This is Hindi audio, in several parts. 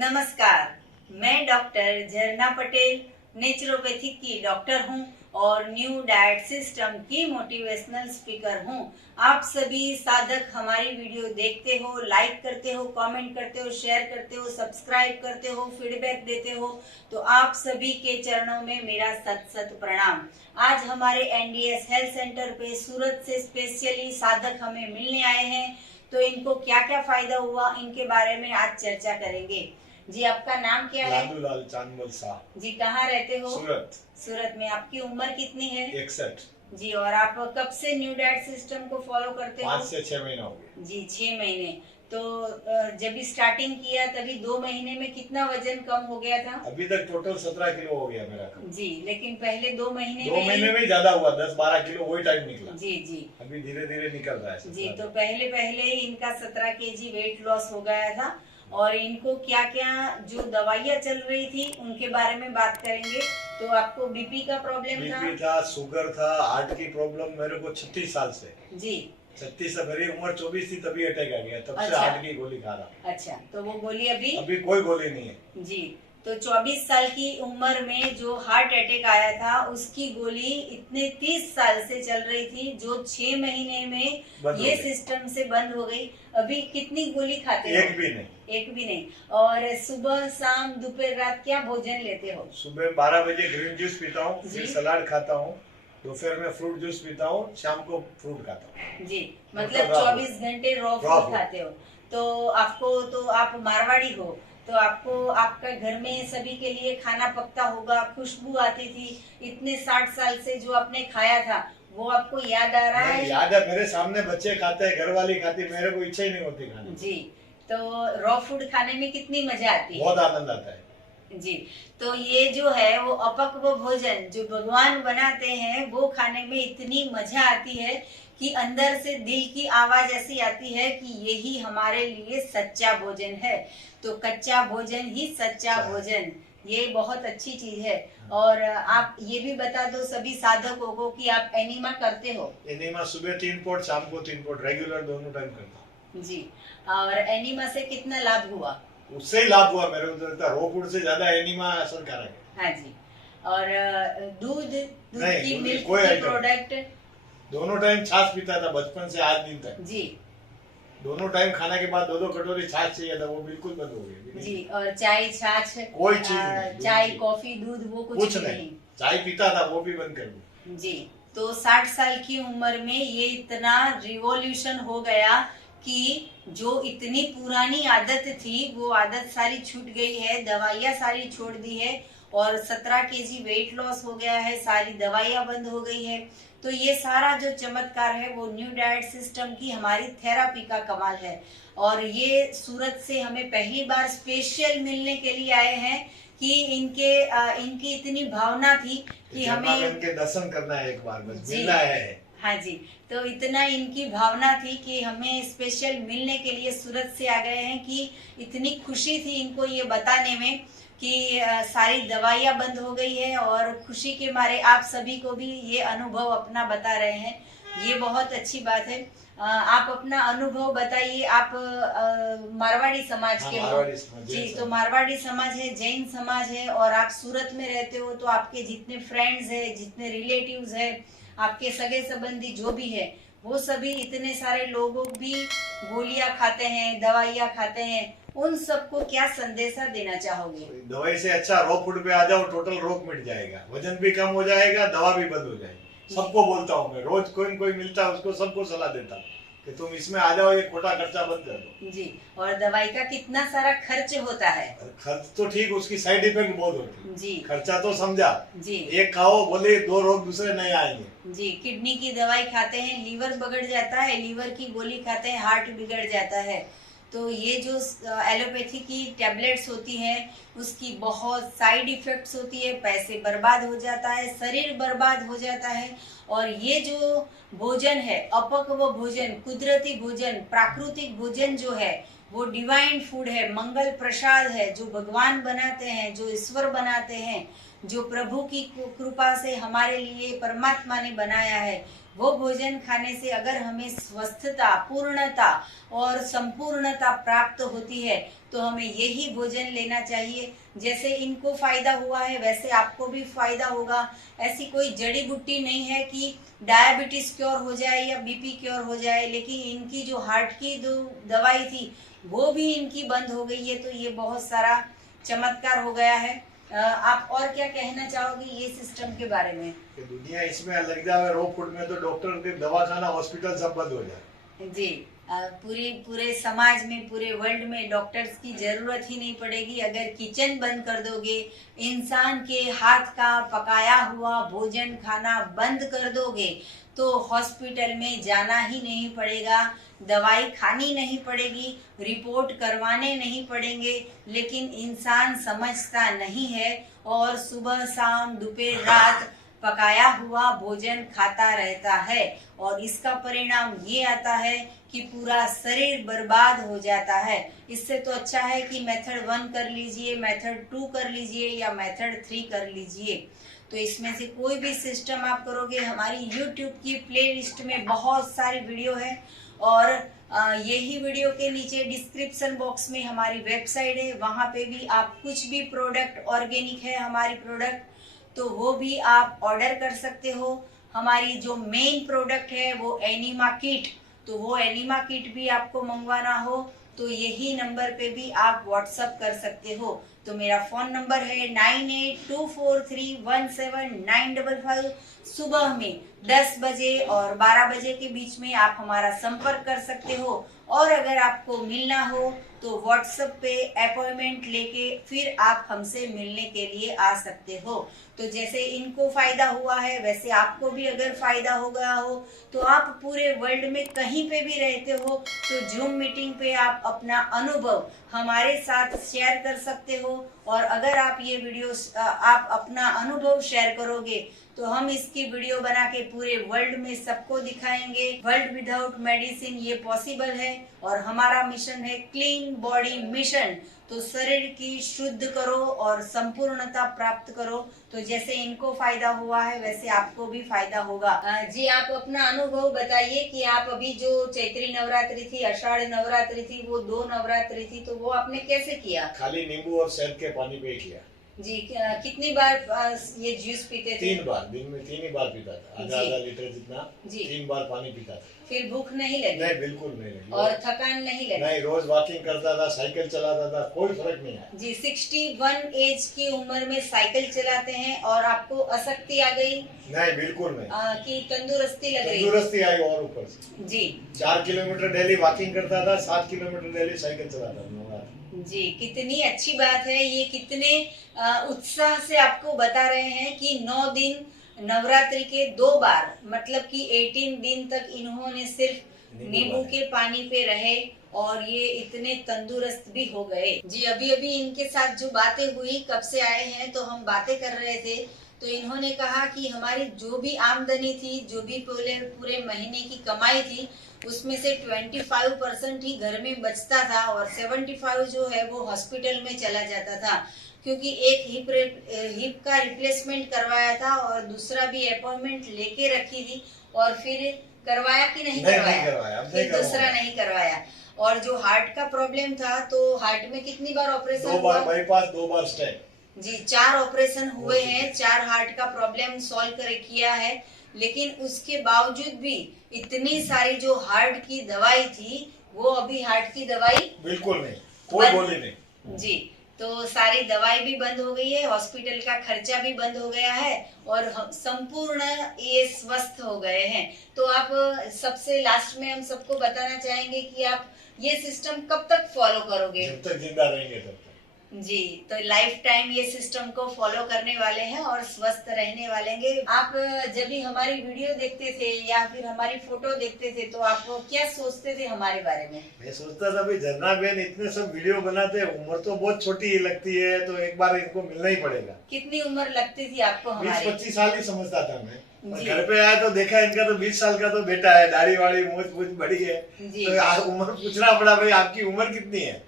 नमस्कार, मैं डॉक्टर झरना पटेल नेचुरोपैथिक की डॉक्टर हूं और न्यू डाइट सिस्टम की मोटिवेशनल स्पीकर हूं। आप सभी साधक हमारी वीडियो देखते हो, लाइक करते हो, कमेंट करते हो, शेयर करते हो, सब्सक्राइब करते हो, फीडबैक देते हो, तो आप सभी के चरणों में मेरा सत सत प्रणाम। आज हमारे एनडीएस हेल्थ सेंटर पे सूरत से स्पेशली साधक हमें मिलने आए हैं, तो इनको क्या क्या फायदा हुआ इनके बारे में आज चर्चा करेंगे। जी, आपका नाम क्या है? लालूलाल चांदमल शाह। जी, कहाँ रहते हो? सूरत। सूरत में। आपकी उम्र कितनी है? 61। जी, और आप कब से न्यू डाइट सिस्टम को फॉलो करते हो? 5 से 6 महीना हो गए। जी, 6 महीने। तो जब स्टार्टिंग किया तभी 2 महीने में कितना वजन कम हो गया था? अभी तक टोटल 17 किलो हो गया मेरा कम। जी, लेकिन पहले 2 महीने 2 महीने में ज्यादा हुआ, 10-12 किलो वही टाइम निकला। जी जी। अभी धीरे धीरे निकल रहा है। जी, तो पहले पहले इनका 17 केजी वेट लॉस हो गया था और इनको क्या क्या जो दवाइयाँ चल रही थी उनके बारे में बात करेंगे। तो आपको बीपी का प्रॉब्लम था? बीपी था, शुगर था, हार्ट की प्रॉब्लम मेरे को 36 साल से। जी, 36 से मेरी उम्र 24 थी तभी अटैक आ गया, तब से अच्छा। हार्ट की गोली खा रहा। अच्छा, तो वो गोली अभी कोई गोली नहीं है। जी, तो 24 साल की उम्र में जो हार्ट अटैक आया था उसकी गोली इतने 30 साल से चल रही थी, जो 6 महीने में ये सिस्टम से बंद हो गई। अभी कितनी गोली खाते हो? एक भी नहीं। एक भी नहीं। और सुबह शाम दोपहर रात क्या भोजन लेते हो? सुबह 12 बजे ग्रीन जूस पीता हूँ, फिर सलाद खाता हूँ, दोपहर में फ्रूट जूस पीता हूँ, शाम को फ्रूट खाता हूँ। जी, मतलब 24 घंटे रॉ फूड खाते हो। तो आपको, तो आप मारवाड़ी हो, तो आपको आपका घर में सभी के लिए खाना पकता होगा, खुशबू आती थी। इतने 60 साल से जो आपने खाया था वो आपको याद आ रहा है? याद है, मेरे सामने बच्चे खाते हैं, घर वाली खाती, मेरे को इच्छा ही नहीं होती खाने। जी, तो रॉ फूड खाने में कितनी मजा आती है? बहुत आनंद आता है। जी, तो ये जो है वो अपक्व भोजन जो भगवान बनाते हैं वो खाने में इतनी मजा आती है कि अंदर से दिल की आवाज ऐसी आती है कि यही हमारे लिए सच्चा भोजन है। तो कच्चा भोजन ही सच्चा भोजन, ये बहुत अच्छी चीज है। और आप ये भी बता दो सभी साधकों को कि आप एनिमा करते हो? एनिमा सुबह 3 पोट, शाम को 3 पोट, रेगुलर दोनों टाइम करता हूँ। जी, और एनिमा से कितना लाभ हुआ? उससे ही लाभ हुआ मेरे को, रो फूड से ज्यादा एनिमा असरकारक है। हाँ जी। और दूध की मिल्क की प्रोडक्ट? दोनों टाइम छाछ पीता था बचपन से आज दिन तक। जी, दोनों टाइम खाना के बाद 2-2 कटोरी छाछ चाहिए था, वो बिल्कुल बंद हो गई। जी, और चाय छाछ कोई चीज नहीं, चाय कॉफी दूध वो कुछ नहीं। चाय पीता था वो भी बंद कर दी। जी, तो 60 साल की उम्र में ये इतना रिवॉल्यूशन हो गया कि जो इतनी पुरानी आदत थी वो आदत सारी छूट गई है, दवाइयाँ सारी छोड़ दी है और 17 केजी वेट लॉस हो गया है, सारी दवाइयाँ बंद हो गई है। तो ये सारा जो चमत्कार है वो न्यू डाइट सिस्टम की हमारी थेरापी का कमाल है। और ये सूरत से हमें पहली बार स्पेशल मिलने के लिए आए हैं कि इनकी इतनी भावना थी कि हमें इनके दर्शन करना है, एक बार बस मिलना है। हाँ जी, तो इतना इनकी भावना थी कि हमें स्पेशल मिलने के लिए सूरत से आ गए हैं कि इतनी खुशी थी इनको ये बताने में कि सारी दवाइयाँ बंद हो गई है और खुशी के मारे आप सभी को भी ये अनुभव अपना बता रहे हैं। ये बहुत अच्छी बात है। आप अपना अनुभव बताइए। आप मारवाड़ी समाज के हो? जी, तो मारवाड़ी समाज है, जैन समाज है और आप सूरत में रहते हो, तो आपके जितने फ्रेंड्स है, जितने रिलेटिव्स है, आपके सगे संबंधी जो भी है, वो सभी इतने सारे लोगों भी गोलियां खाते हैं, दवाइयां खाते हैं, उन सबको क्या संदेशा देना चाहोगे? दवाई से अच्छा रॉ फूड पे आ जाओ, टोटल रोग मिट जाएगा, वजन भी कम हो जाएगा, दवा भी बंद हो जाएगी। सबको बोलता हूँ मैं, रोज कोई न कोई मिलता है उसको सबको सलाह देता हूँ कि तुम इसमें आ जाओ, ये खोटा खर्चा बंद कर दो। जी, और दवाई का कितना सारा खर्च होता है? खर्च तो ठीक, उसकी साइड इफेक्ट बहुत होती है। जी, खर्चा तो समझा जी, एक खाओ बोले 2 रोग दूसरे नहीं आएंगे। जी, किडनी की दवाई खाते हैं, लीवर बिगड़ जाता है, लीवर की गोली खाते हैं, हार्ट बिगड़ जाता है। तो ये जो एलोपैथी की टैबलेट्स होती हैं उसकी बहुत साइड इफेक्ट्स होती है, पैसे बर्बाद हो जाता है, शरीर बर्बाद हो जाता है। और ये जो भोजन है, अपक्व भोजन, कुदरती भोजन, प्राकृतिक भोजन जो है वो डिवाइन फूड है, मंगल प्रसाद है, जो भगवान बनाते हैं, जो ईश्वर बनाते हैं, जो प्रभु की कृपा से हमारे लिए परमात्मा ने बनाया है, वो भोजन खाने से अगर हमें स्वस्थता, पूर्णता और संपूर्णता प्राप्त होती है तो हमें यही भोजन लेना चाहिए। जैसे इनको फायदा हुआ है वैसे आपको भी फायदा होगा। ऐसी कोई जड़ी बूटी नहीं है कि डायबिटीज क्योर हो जाए या बीपी क्योर हो जाए, लेकिन इनकी जो हार्ट की जो दवाई थी वो भी इनकी बंद हो गई है। तो ये बहुत सारा चमत्कार हो गया है। आप और क्या कहना चाहोगे ये सिस्टम के बारे में? कि दुनिया इसमें लग जाए रॉ फूड में, तो डॉक्टर के दवाखाना, हॉस्पिटल सब बंद हो जाए। जी, पूरे समाज में, पूरे वर्ल्ड में डॉक्टर्स की जरूरत ही नहीं पड़ेगी। अगर किचन बंद कर दोगे, इंसान के हाथ का पकाया हुआ भोजन खाना बंद कर दोगे, तो हॉस्पिटल में जाना ही नहीं पड़ेगा, दवाई खानी नहीं पड़ेगी, रिपोर्ट करवाने नहीं पड़ेंगे। लेकिन इंसान समझता नहीं है और सुबह शाम दोपहर रात पकाया हुआ भोजन खाता रहता है और इसका परिणाम ये आता है कि पूरा शरीर बर्बाद हो जाता है। इससे तो अच्छा है कि मेथड 1 कर लीजिए, मेथड 2 कर लीजिए या मेथड 3 कर लीजिए। तो इसमें से कोई भी सिस्टम आप करोगे, हमारी YouTube की प्लेलिस्ट में बहुत सारी वीडियो है और यही वीडियो के नीचे डिस्क्रिप्शन बॉक्स में हमारी वेबसाइट है, वहाँ पे भी आप कुछ भी प्रोडक्ट ऑर्गेनिक है हमारी प्रोडक्ट, तो वो भी आप ऑर्डर कर सकते हो। हमारी जो मेन प्रोडक्ट है वो एनिमा किट, तो वो एनिमा किट भी आपको मंगवाना हो तो यही नंबर पे भी आप व्हाट्सअप कर सकते हो। तो मेरा फ़ोन नंबर है 9824317955। सुबह में 10 बजे और 12 बजे के बीच में आप हमारा संपर्क कर सकते हो। और अगर आपको मिलना हो तो व्हाट्सएप पे अपॉइंटमेंट लेके फिर आप हमसे मिलने के लिए आ सकते हो। तो जैसे इनको फायदा हुआ है वैसे आपको भी अगर फायदा हो गया हो तो आप पूरे वर्ल्ड में कहीं पे भी रहते हो तो जूम मीटिंग पे आप अपना अनुभव हमारे साथ शेयर कर सकते हो। और अगर आप ये वीडियो आप अपना अनुभव शेयर करोगे तो हम इसकी वीडियो बना के पूरे वर्ल्ड में सबको दिखाएंगे। वर्ल्ड विदाउट मेडिसिन ये पॉसिबल है और हमारा मिशन है क्लीन बॉडी मिशन। तो शरीर की शुद्ध करो और संपूर्णता प्राप्त करो। तो जैसे इनको फायदा हुआ है वैसे आपको भी फायदा होगा। जी, आप अपना अनुभव बताइए कि आप अभी जो चैत्री नवरात्रि थी, आषाढ़ नवरात्रि थी, वो 2 नवरात्रि थी, तो वो आपने कैसे किया? खाली नींबू और शहद के पानी पे किया। जी, कितनी बार ये जूस पीते थे? 3 बार, दिन में 3 ही बार पीता था, आधा लीटर जितना। जी, 3 बार पानी पीता था। फिर भूख नहीं लगी? नहीं, बिल्कुल नहीं लगी। और थकान नहीं लगी? नहीं, रोज वॉकिंग करता था, साइकिल चलाता था, कोई फर्क नहीं आया। जी, 61 एज की उम्र में साइकिल चलाते हैं और आपको अशक्ति आ गई? नहीं, बिल्कुल नहीं। कि तंदुरुस्ती लग रही? तंदुरुस्ती आई और ऊपर से। जी, 4 किलोमीटर डेली वॉकिंग करता था, 7 किलोमीटर डेली साइकिल चलाता था। जी, कितनी अच्छी बात है। ये कितने उत्साह से आपको बता रहे हैं कि 9 दिन नवरात्रि के 2 बार, मतलब कि 18 दिन तक इन्होंने सिर्फ नींबू के पानी पे रहे और ये इतने तंदुरुस्त भी हो गए। जी, अभी अभी इनके साथ जो बातें हुई, कब से आए हैं तो हम बातें कर रहे थे, तो इन्होंने कहा कि हमारी जो भी आमदनी थी, जो भी पूरे महीने की कमाई थी, उसमें से 25% ही घर में बचता था और 75 जो है वो हॉस्पिटल में चला जाता था। क्योंकि एक हिप का रिप्लेसमेंट करवाया था और दूसरा भी अपॉइंटमेंट लेके रखी थी और फिर करवाया कि नहीं करवाया? फिर दूसरा नहीं करवाया। और जो हार्ट का प्रॉब्लम था, तो हार्ट में कितनी बार ऑपरेशन? 2 बार बाईपास, 2 बार स्टेंट। जी, 4 ऑपरेशन हुए हैं, 4 हार्ट का प्रॉब्लम सॉल्व कर किया है। लेकिन उसके बावजूद भी इतनी सारी जो हार्ट की दवाई थी, वो अभी हार्ट की दवाई बिल्कुल नहीं, कोई बोली नहीं। जी, तो सारी दवाई भी बंद हो गई है, हॉस्पिटल का खर्चा भी बंद हो गया है और संपूर्ण ये स्वस्थ हो गए हैं। तो आप सबसे लास्ट में हम सबको बताना चाहेंगे कि आप ये सिस्टम कब तक फॉलो करोगे? जब तक जिंदा रहेंगे तब तक। जी, तो लाइफ टाइम ये सिस्टम को फॉलो करने वाले हैं और स्वस्थ रहने वाले हैं। आप जब भी हमारी वीडियो देखते थे या फिर हमारी फोटो देखते थे तो आप क्या सोचते थे हमारे बारे में? मैं सोचता था भाई झरना बहन इतने सब वीडियो बनाते हैं, उम्र तो बहुत छोटी ही लगती है, तो एक बार इनको मिलना ही पड़ेगा। कितनी उम्र लगती थी आपको हमारी? 20-25 साल ही समझता था मैं। और घर पे आया तो देखा इनका तो 20 साल का तो बेटा है, दाढ़ी वाड़ी मूछ बड़ी है। तो उम्र पूछना पड़ा, भाई आपकी उम्र कितनी है?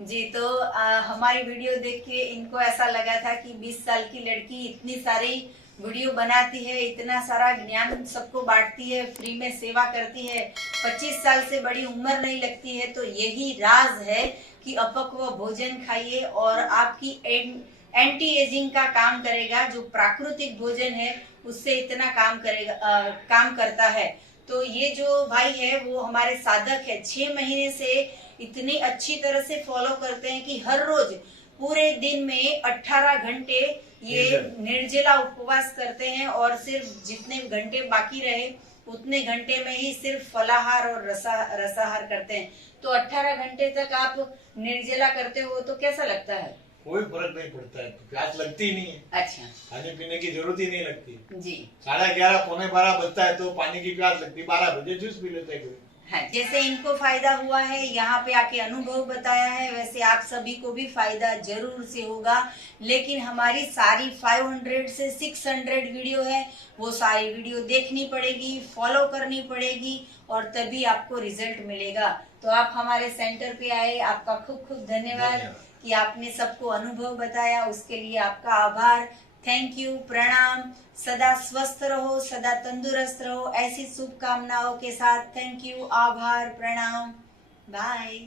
जी, तो हमारी वीडियो देख के इनको ऐसा लगा था कि 20 साल की लड़की इतनी सारी वीडियो बनाती है, इतना सारा ज्ञान सबको बांटती है, फ्री में सेवा करती है, 25 साल से बड़ी उम्र नहीं लगती है। तो यही राज है कि अपक्व भोजन खाइए और आपकी एंटी एजिंग का काम करेगा। जो प्राकृतिक भोजन है उससे इतना काम करेगा, काम करता है। तो ये जो भाई है वो हमारे साधक है, 6 महीने से इतनी अच्छी तरह से फॉलो करते हैं कि हर रोज पूरे दिन में 18 घंटे ये निर्जला उपवास करते हैं और सिर्फ जितने घंटे बाकी रहे उतने घंटे में ही सिर्फ फलाहार और रसाहार करते हैं। तो 18 घंटे तक आप निर्जला करते हो तो कैसा लगता है? कोई फर्क नहीं पड़ता है, प्यास लगती ही नहीं है। अच्छा, खाने पीने की जरूरत ही नहीं लगती जी। 11:30 पौने 12 बजता है तो पानी की प्यास लगती, 12 बजे जूस पी लेते हैं कोई। हाँ, जैसे इनको फायदा हुआ है, यहाँ पे आके अनुभव बताया है, वैसे आप सभी को भी फायदा जरूर से होगा। लेकिन हमारी सारी 500 से 600 वीडियो है, वो सारी वीडियो देखनी पड़ेगी, फॉलो करनी पड़ेगी और तभी आपको रिजल्ट मिलेगा। तो आप हमारे सेंटर पे आए, आपका खूब खूब धन्यवाद कि आपने सबको अनुभव बताया, उसके लिए आपका आभार। थैंक यू, प्रणाम। सदा स्वस्थ रहो, सदा तंदुरुस्त रहो, ऐसी शुभकामनाओं के साथ। थैंक यू, आभार, प्रणाम, बाय।